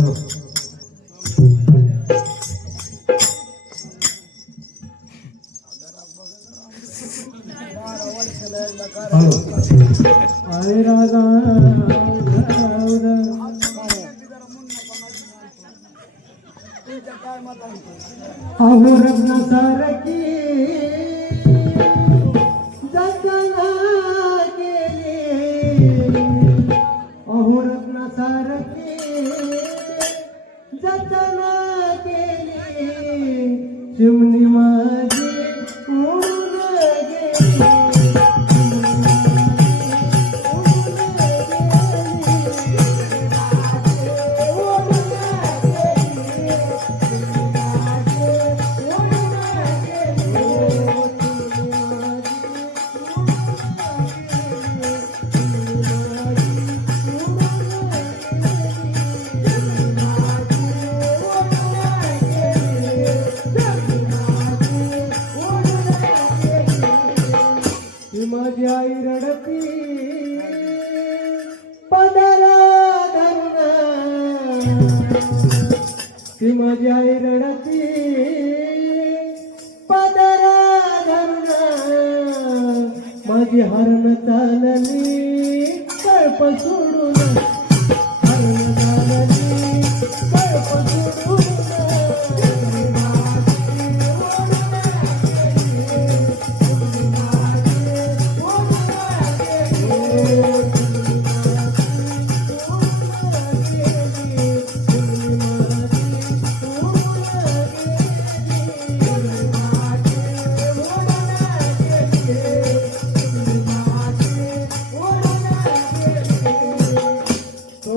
Hello अरे राजा अहो रत्न सारखी जतना केली अहो रत्न सारखी जतना केली चिमणी माझी उडून गेली माझी आई रडती पदरा धरून ती माझी आई रडती पदरा धरून माझी हरण चालली कळप सोडून हरण चालली कळप सोडून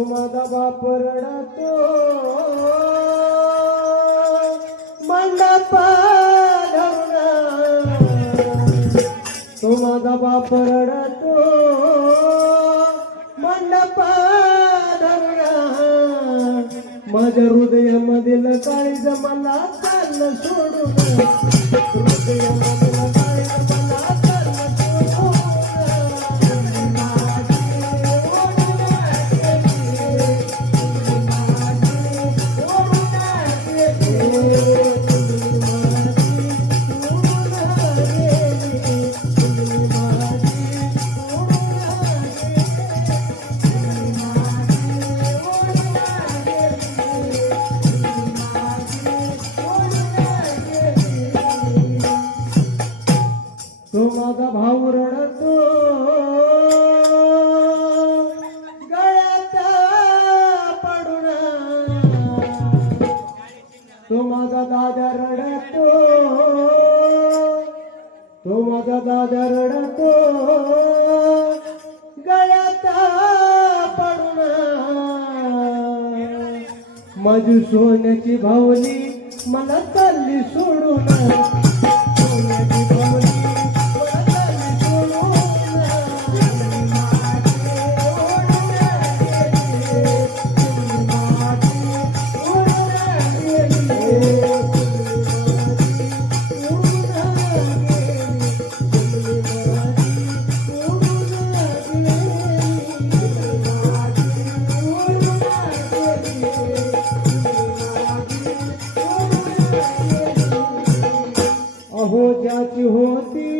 माझा बाप रडतो मंडपा धरून तो माझा बाप रडतो मंडपा धरून माझ्या हृदयामधील काळीज मला चाललं सोडून हृदयामधील काळीज मला चाललं सोडून तो माझा भाऊ रडतो गळ्यात पडून तो माझा दादा रडतो तो माझा दादा रडतो गळ्यात पडून माझी सोन्याची भावली मला चालली सोडून सोन्याची भावली अहो ज्याची होती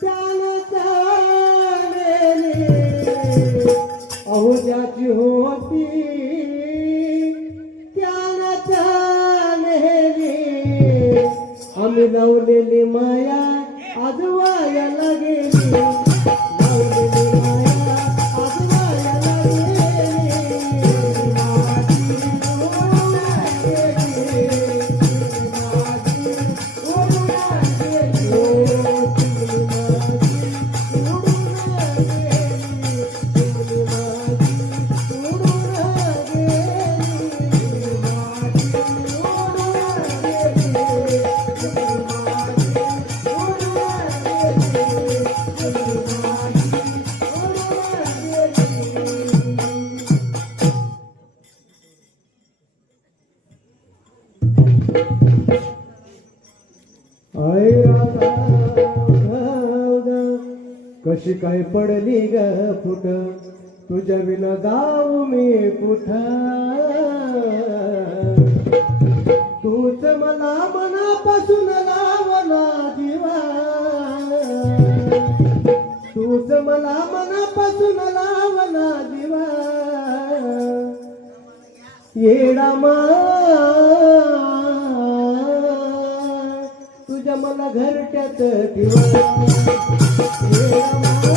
त्याला चालेली अहो ज्याची होती त्याला चालेली आम्ही लावलेली माया आज वायाला गेली लावलेली माया आज वायाला कशी काय पडली ग फुट तुझ्या विना जाऊ मी कुठं येडामा तुझ्या मला घरट्यात ठेवा येडामा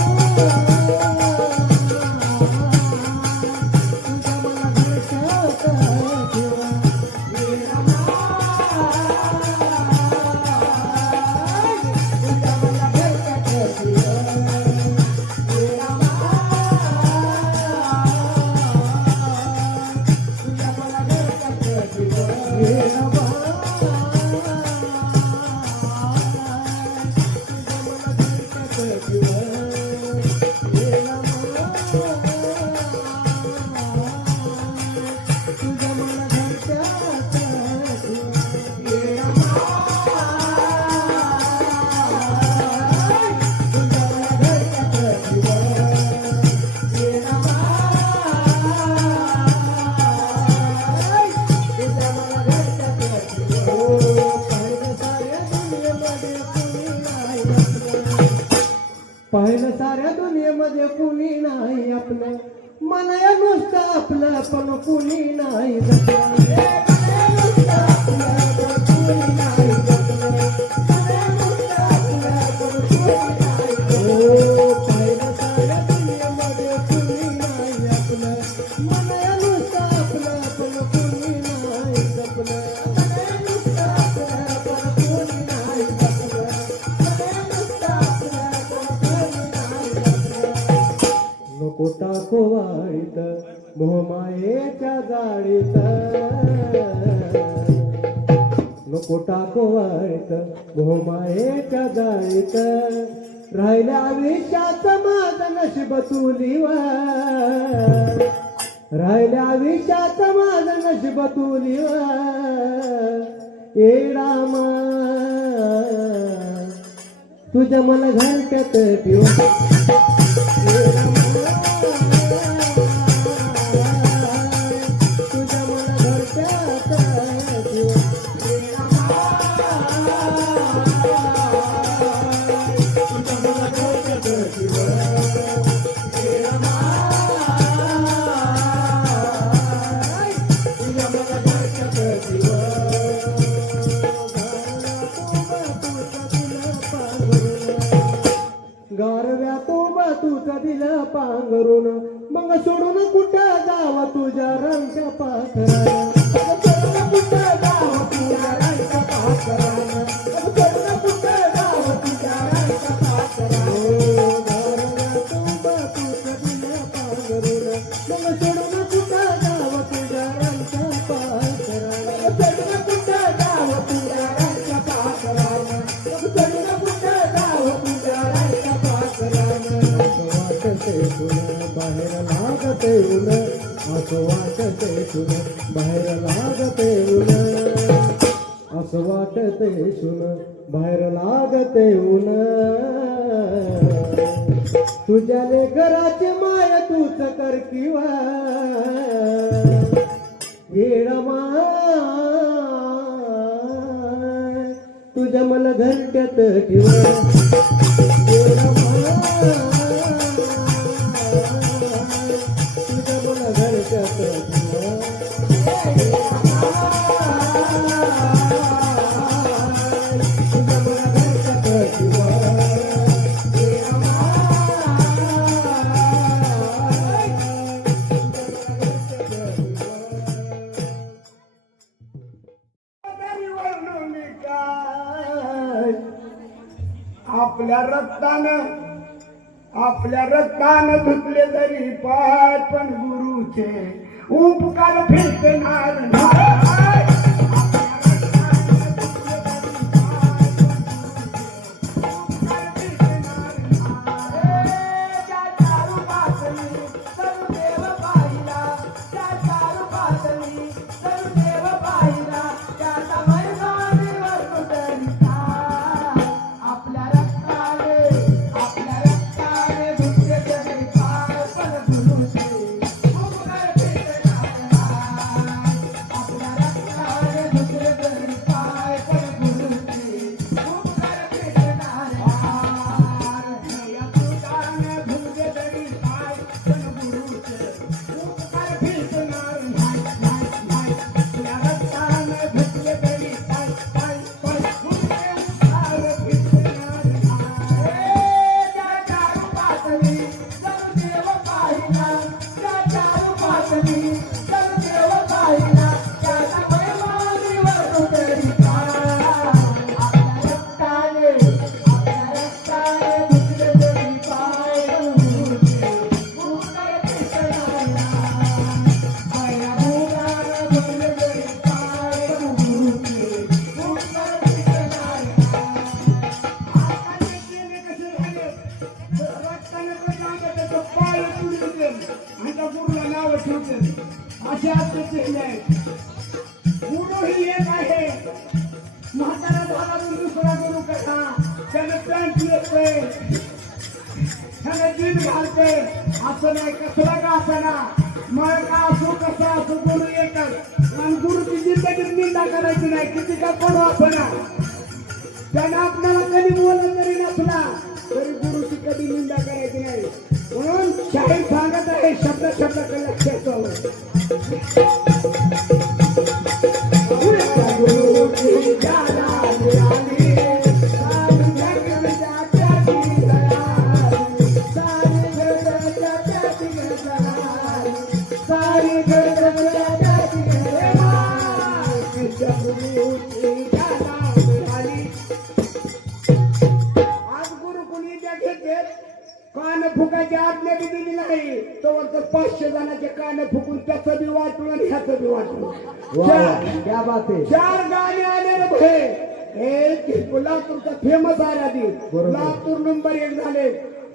तुझ्या मला घरट्यात ठेवा येडामा तुझ्या मला घरट्यात ठेवा पाहिलं साऱ्या दुनियेमध्ये कुणी नाही आपलं मनाया नुसतं आपलं पण कुणी नाही पाहिलं साऱ्या दुनियेमध्ये कुणी नाही आपलं मनाया नुसतं आपलं पण कुणी नाही जपलं नको टाको वाळीत मोहमायेच्या जाळीत नको टाको वाळीत मोहमायेच्या जाळीत राहिल्या आयुष्यात माझं नशीब तुलीवर राहिल्या आयुष्यात माझं नशीब तुलीवर येडामा तुझ्या मला घरट्यात ठेवा गारव्या तो तुझं दिलं पांघरून मग सोडून कुठं जाव तुझ्या रंगच्या पाखराला सोडून कुठं जाव तुझ्या रंगच्या पाखराला सोडून कुठं जाव तुझ्या रंगच्या पाखराला गारव्या तो तुझं दिलं पांघरून मग सोडून कुठं जाव तुझ्या रंगच्या पाखराला सोडून कुठं जाव तुझ्या रंगच्या पाखराला सोडून कुठं जाव तुझ्या रंगच्या वाटते तुला बाहेर लागते उन असं वाटते तुला बाहेर लागते उन असं वाटते सुन बाहेर लागते उन तुझ्या लेकराची माय तूच कर किंवा येडमा तुझ्या मला घरट्यात ठेवा आपल्या रक्तानं धुतले तरी पाय पण गुरुचे उपकार फेकणार नाही वाटली तर देव पाहिला त्याचा पैमानीवर उतरी पाय. आपल्या रक्ताने धुतले तरी पाय गुरुचे गुरुकर कृष्णाला. माया मुलाला धुतले तरी पाय गुरुचे गुरुकर कृष्णाला. आकाशात गेले कसे झाले रक्ताने प्रकांड त्याचं पाय तुडवते आणि त्या गुरुला नाव ठेवते. असे आजचे आहे. गुरु ही एक आहे. म्हातारा झाला तर दुसरा गुरु कसा त्यानं पॅन्ट येते त्यानं जीन घालते. असं नाही कसला का असना मग का असो कसा असो गुरु एकच. आणि गुरुची जिंदगीत निंदा करायची नाही किती का पडो असना. त्यानं आपल्याला कधी बोललं तरी नसला तरी गुरुची कधी निंदा करायची नाही. म्हणून शाहीर सांगत आहे शब्द शब्द लक्षात ठेवा. गुरुची ज्याला मिळाली सारी जगताची दयाळी. सारी जगताची दयाळी. सारी जगताची दयाळी. गुरुची ज्याला मिळाली. आज गुरु कुणी त्या घेते कान फुकायची आज्ञा बी दिली नाही तोवर तर 500 जणांचे कान फुकून त्याचं बी वाटून आणि ह्याचं बी वाटून. क्या बात आहे. 4 गाणे आले रे भे. एक लातूरचा फेमस आहे आधी लातूर नंबर 1 झाले.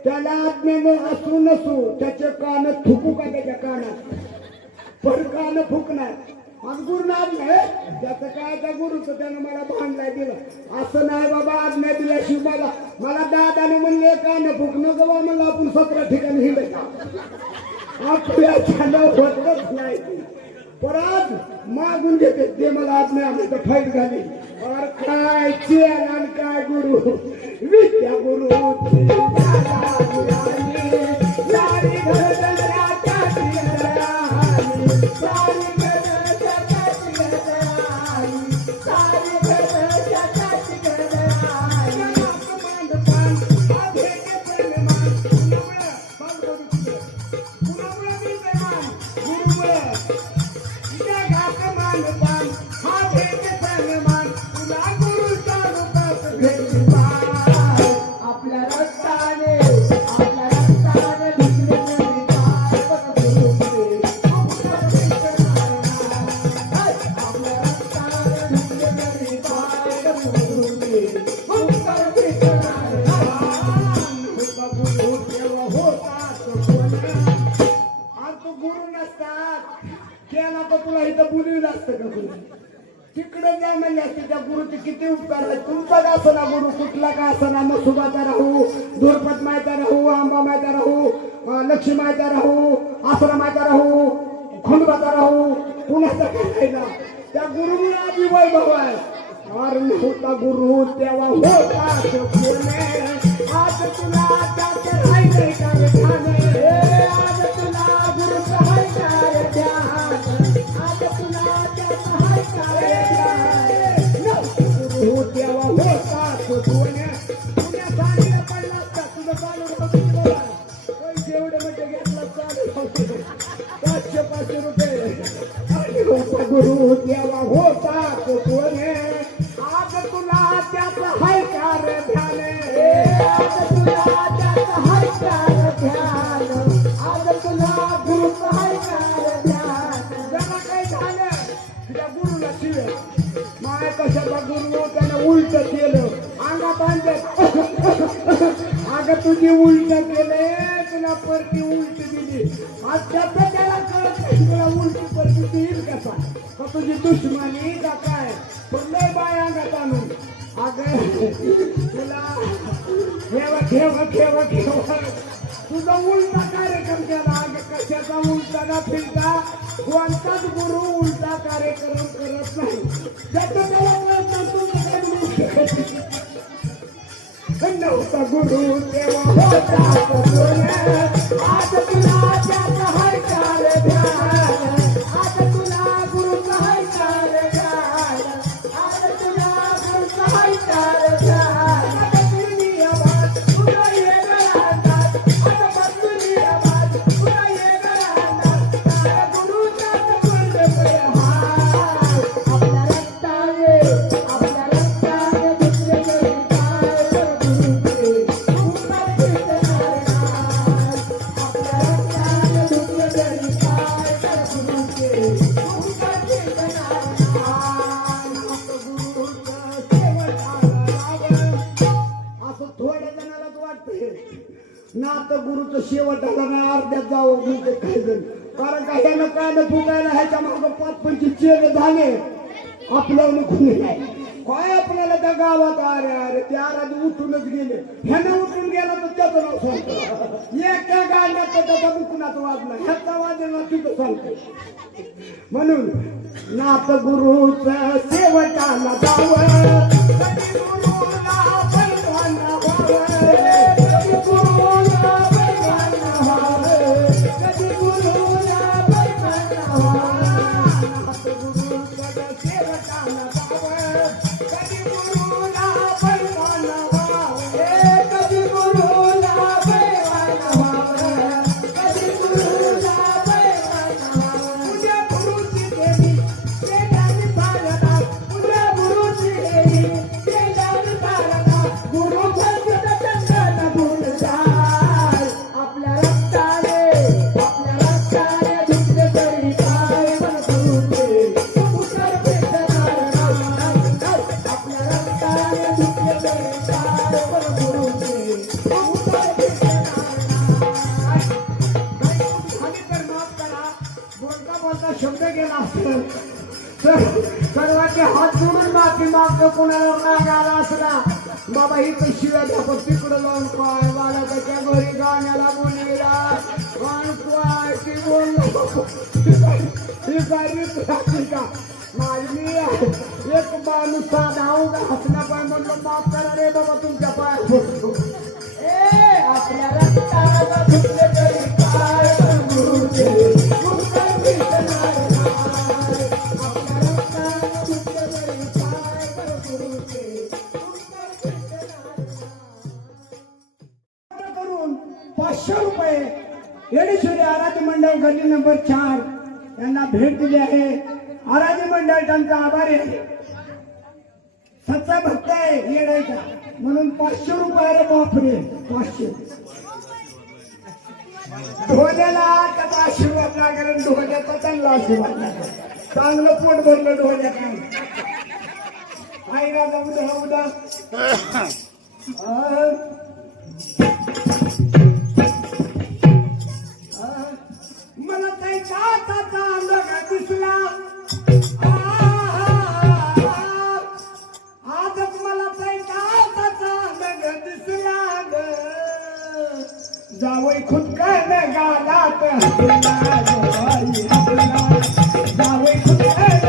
त्याला आज्ञेने असू नसू त्याचे कान थुकू का त्याच्या कानात पण कान फुकणार. आज गुरु आज्ञा त्याचं काय त्या गुरुचं त्यानं मला भांडलाय दिलं. असं नाही बाबा आज्ञा दिल्याशिवाय मला दादाने म्हणले कान फुकणं गवा म्हणलं आपण 17 ठिकाणी हिंडायचा आपल्या छान होतच नाही. पण आज मागून घेते ते मला आज्ञा आम्ही तर फाईट झाली. और काय चेन आणि काय गुरु विद्या गुरु आपल्या रक्ताने धुतले तरी पाय गुरुचे गुरुकर कृष्णाला. आपल्या रक्ताने धुतले तरी पाय गुरुचे गुरुकर कृष्णाला. आज तो गुरु नसतात केला तर तुला इथं बोलविलं असतं का गुरु. तिकडे जा म्हणले असते त्या गुरुचे किती उपकार आहेत. तुमचा का असना गुरु कुठला का असना मसुबाचा राहू धुरपत मायचा राहू आंबा मायचा राहू लक्ष्मी मायचा राहू आश्रमाचा राहू खंडोबाचा राहू कुणाचा करायला त्या गुरुमुळे आधी वैभव आहे. और होता गुरु तेव्हा होता तो कोणे. आज तुला त्याचे राहायचंय का रे ठाणे. आज तुला गुरुचं हाय का रे ध्यान. आज तुला त्याचं हाय का रे ध्यान. गुरु तेव्हा होता तो कोणे. पुण्या सांगीला पडला असता तुझं चालू राहतो बाबा पैसे एवढे म्हणजे घेतला चालू राहतो 500 रुपये. आणि होता गुरु तेव्हा होता तो कोणे. आज तुला त्याचं हाय का रे ध्याने. आज तुला त्याचं हाय का रे ध्यान. आज तुला गुरुचं हाय का रे ध्यान. जरा काही झालं त्या गुरुला शिवे माय कशाचा गुरु त्यानं उलट केलं अंगात आणलं. अगं तुझी उलट केले तुला परती उलट दिली. आज त्याचं त्याला कळत नाही तुला उलटी परती देईल कसा का तुझी दुश्मनी का काय. पण लय बाय अंगात आणून अगं तुला ठेवा तुझा उलटा कार्यक्रम केला. अगं कशाचा उलटा ना फिरता कोणताच गुरु उलटा कार्यक्रम करत नाही. ज्याचं त्याला कळत तुमचं काय म्हणू शकत नव्हता गुरु तेव्हा होता तो कोणे. आज तुला त्याचं हाय का रे ध्यान. आज तुला गुरुचं हाय का रे ध्यान. आज तुला गुरुचं हाय का रे ध्यान. आता तुम्ही आवाज पुन्हा ये गळ्यात. आता बदलून आवाज पुन्हा ये गळ्यात. गुरु गुरुचं शेवट आला नाही अर्ध्यात जावं म्हणते काही जण कारण का ह्यानं कांदा फुकायला ह्याच्या मागं 5-25 चेले झाले आपलं कुणी नाही काय आपल्याला त्या गावात अरे अरे ते आराधी उठूनच गेले ह्यानं उठून गेला तर त्याचं नाव सांगतो एका गाण्यात तर त्याचा बुकनात वाजला ह्याचा वाजला तिथं सांगतो म्हणून नाथ गुरुचं शेवटाला जावं कधी गुरुला पैलवान व्हावं कधी गुरुला पैलवान व्हावं कधी गुरुला पैलवान व्हावं नाथ गुरुचं शेवटाला जावं कधी गुरुला पैलवान व्हावं कधी गुरुला पैलवान व्हावं कधी गुरुला पैलवान व्हावं उद्या गुरुची देवी तेजाने भारता उद्या गुरुची देवी तेजाने भारता गुरु भक्त चंद्रन गुण जाय आपल्या रक्ताने धुतले तरी काय मन गुरुचे उतर पेटणार आपल्या रक्ताने धुतले तरी काय मन गुरुचे उतर पेटणार खाली तर माफ करा बोलता बोलता शब्द गेला असेल तर सर्वांचे हात जोडून माफी मागतो कोणाला राग आला असला बाबा ही तर शिव्या दाखव तिकडं लावून काय मला त्याच्या घरी गाण्याला बोललेला आणि काय ती बोललो ही काय रीत राहते का माझी एक माणूस साधा हसण्या पाय म्हणलं माफ करा रे बाबा तुमच्या पाय पडतो आपल्या रक्ताला धुतले तरी काय गुरुचे उतर पेटणार आपल्या रक्ताला धुतले तरी काय गुरुचे उतर पेटणार करून 500 रुपये येडेश्वरी आराध्य मंडळ गल्ली नंबर 4 यांना भेट दिली आहे आराध्य मंडळ त्यांचा आभारी आहे सच्चा भक्त आहे येडायचा म्हणून 500 रुपये रे बापरे 500 ढोल्याला त्याचा आशीर्वाद लागेल ढोल्याचा त्यांना आशीर्वाद लागेल चांगलं पोट भरलं ढोल्या काय आई राजा उद्या मला त्याचा चांगला दिसला आजच मला त्याचा चांगला दिसला जावई खुदकन गालात जावई खुदकन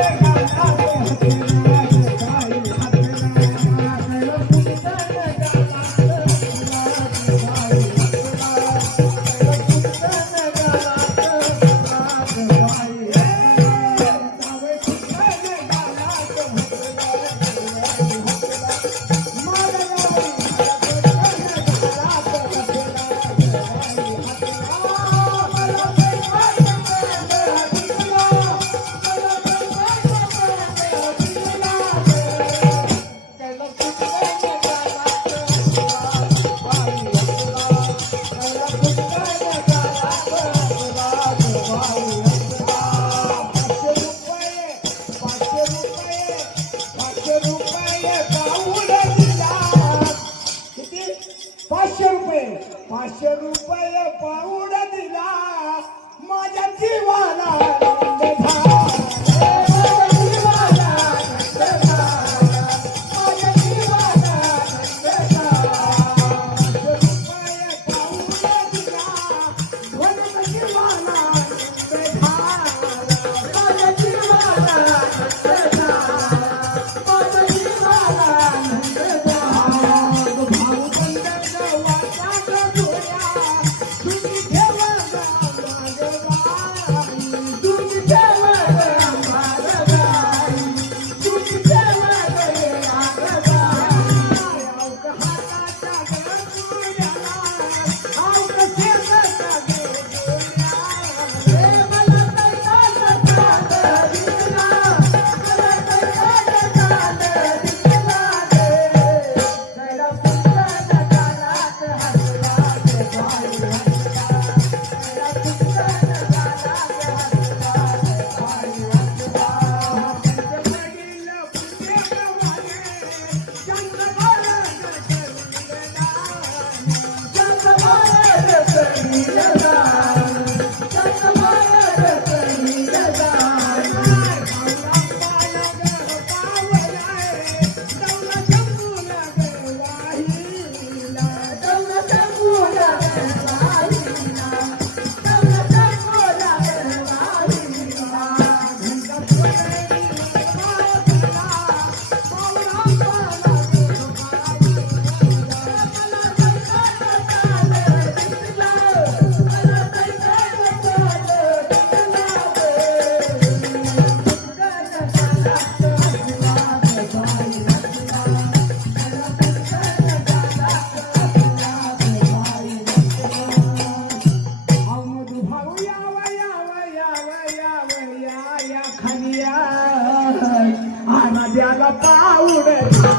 झाला पावडला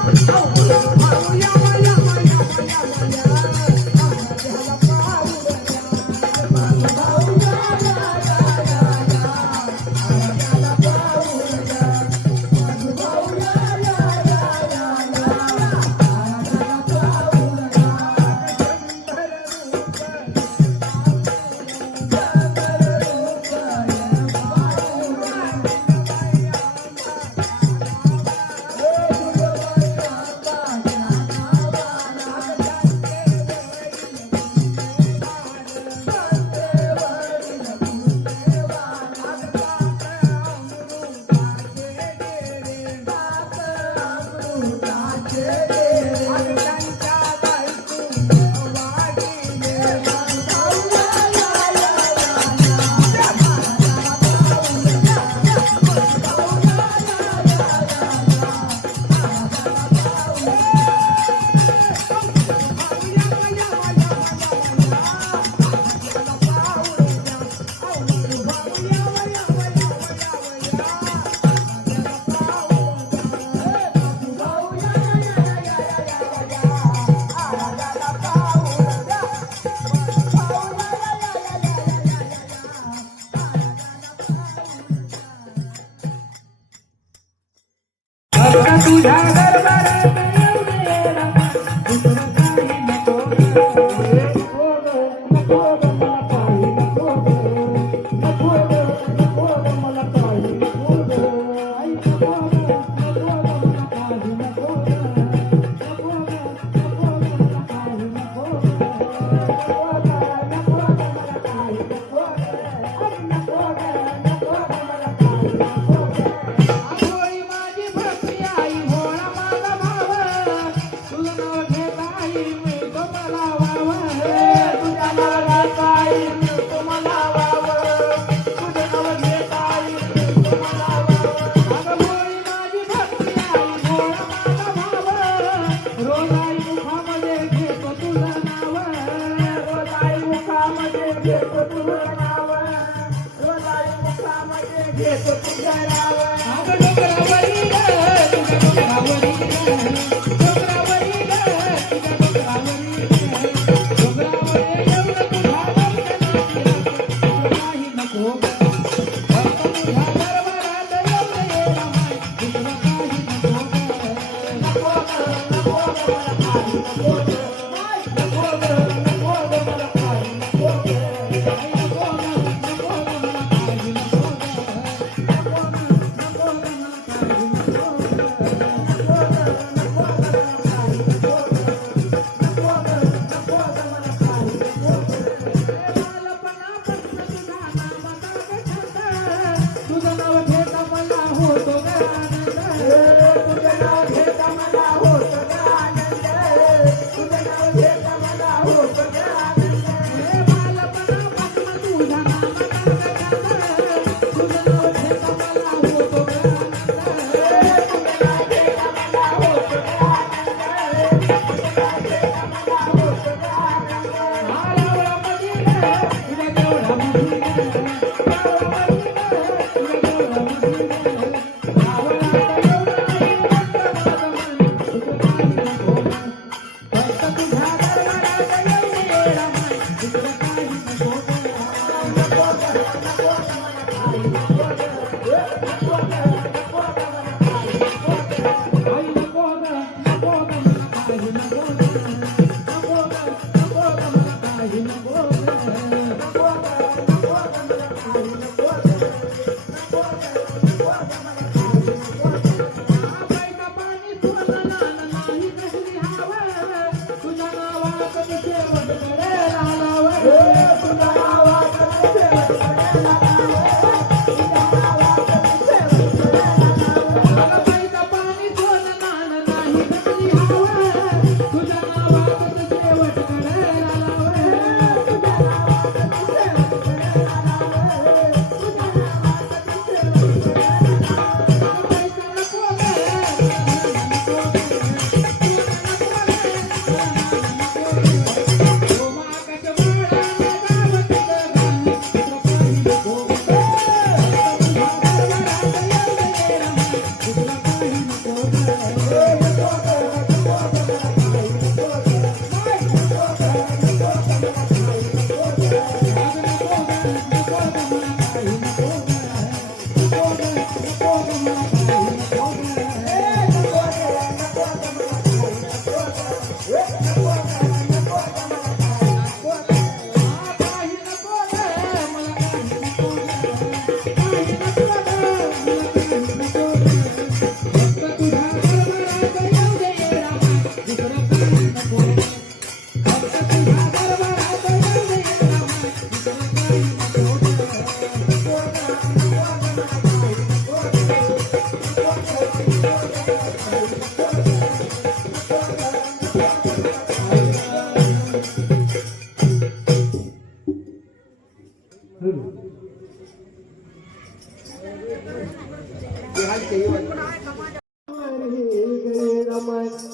भाऊ यावा यावा यावा यावा या झाला पावडला भाऊ तुझ्या दरबारात येऊन दुसरं काही नको नको मला काही नको नको मला काही नको आई नको मला काही नको नको मला काही नको तुझ्या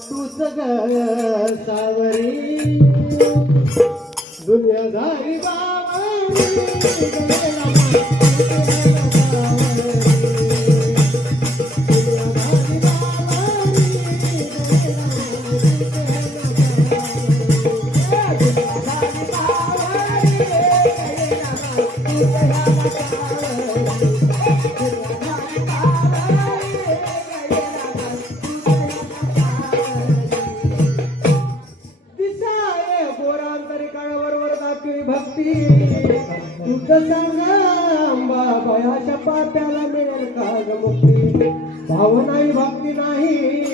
तूच ग सावरी दुनिया झाली भक्ती तुझं सांगा बयाच्या पाप्याला मिळेल का ग मुक्ती भाव नाही भक्ती नाही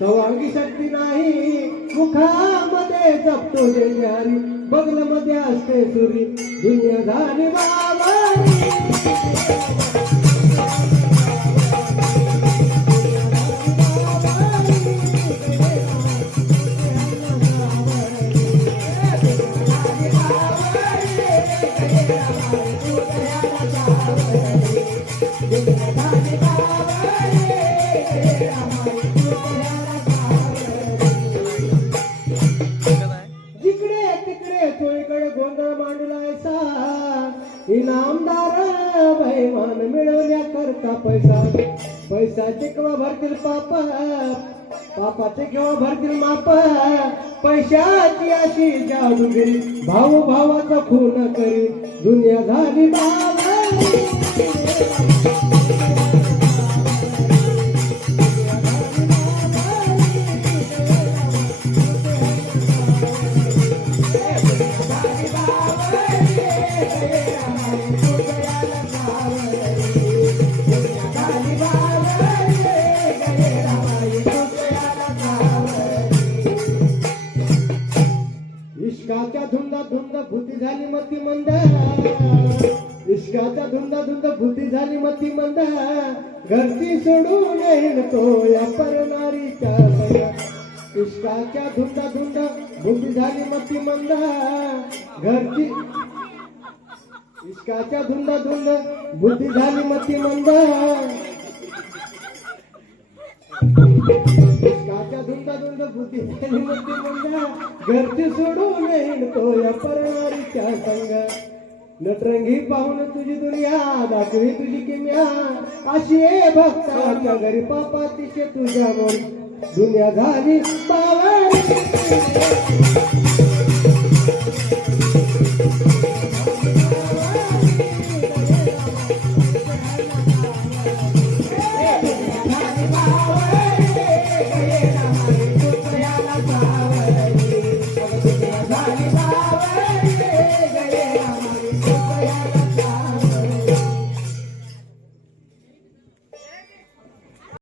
सवांगी शक्ती नाही मुखामध्ये जपतो जे हरी बगलमध्ये असते सुरी दुनिया झाली बाबारी जिकडे तिकडे चोळीकडे गोंधळ मांडलायचा इनामदार बैमान मिळवल्या करता पैसा पैशाचे केव्हा भरतील पाप पापाचे केव्हा भरतील माप पैशाची अशी जादूगिरी भाऊ भावाचा खून करी दुनिया झाली बाबारी इश्काच्या धुंदा धुंद भूती झाली मती मंद इश्काच्या धुंदा धुंद भूती झाली मती मंद घरची सोडून हिंडतो या परनारीच्या संग इश्काच्या धुंदा धुंद भूती झाली मती मंद घरची इश्काच्या धुंदा धुंद बुद्धी झाली मती मंद इश्काच्या धुंदा धुंद बुद्धी झाली मती मंद घरची सोडून हिंडतो या परनारीच्या संग नटरंगी पाहून तुझी दुनिया दाखवी तुझी किम्या अशी आहे भक्ताच्या घरी पापातीचे तुझ्या दुनिया झाली बावरी